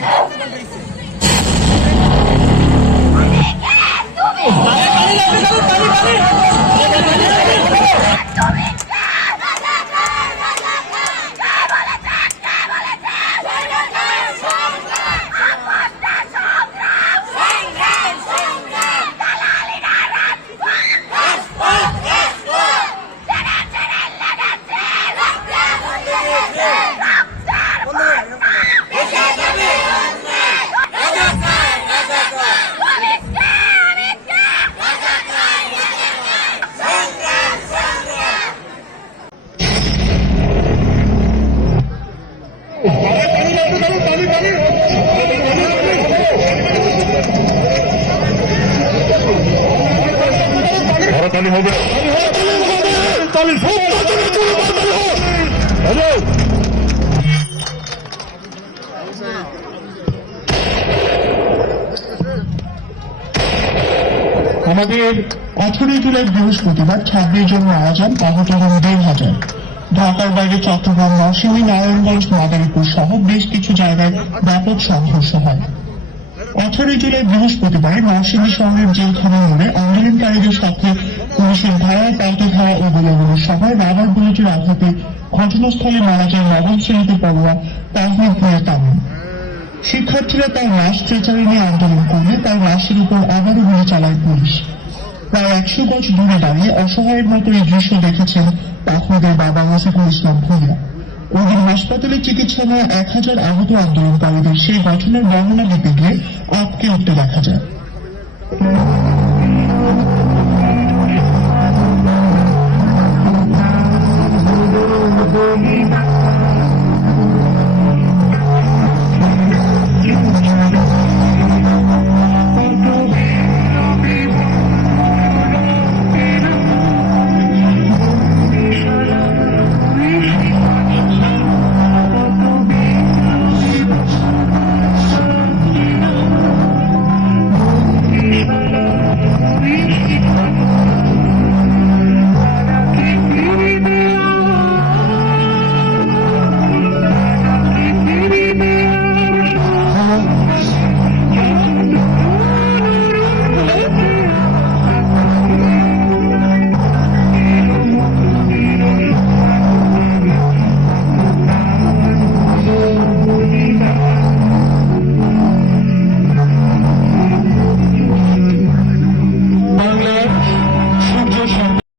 পানি লাগবে পানি পানি আমাদের আঠারোই জুলাই বৃহস্পতিবার ছাব্বিশ জন মারা যান আহত হন দেড় হাজার। ঢাকার বাইরে চট্টগ্রাম নরসিংদী নারায়ণগঞ্জ, মাদারীপুর সহ বেশ কিছু জায়গায় ব্যাপক সংঘর্ষ হয়। আঠারোই জুলাই বৃহস্পতিবার নরসিংদী শহরের জেলখানা মোড়ে আন্দোলনকারীদের সাথে পুলিশের ধারায় পাল্টে ধারা ও গোলাগুলির সহ রাবার বুলেটের আঘাতে ঘটনাস্থলে মারা যায় নবম শ্রেণীতে পড়ুয়া তাহমিদ ভুয়া তামিম। শিক্ষার্থীরা তার লাশ ট্রেচারে নিয়ে আন্দোলন করলে তার লাশের উপর আবারও গুলি চালায় পুলিশ। প্রায় একশো গজ দূরে দাঁড়িয়ে অসহায়ের মতো এই দৃশ্য দেখেছেন পাখুদের বাবা ওয়াসিফুল ইসলাম ভুইয়া। ওদিন হাসপাতালে চিকিৎসা নেওয়া এক হাজার আহত আন্দোলনকারীদের সেই গঠনের বর্ণনা দিতে গিয়ে আটকে উঠতে দেখা যায়।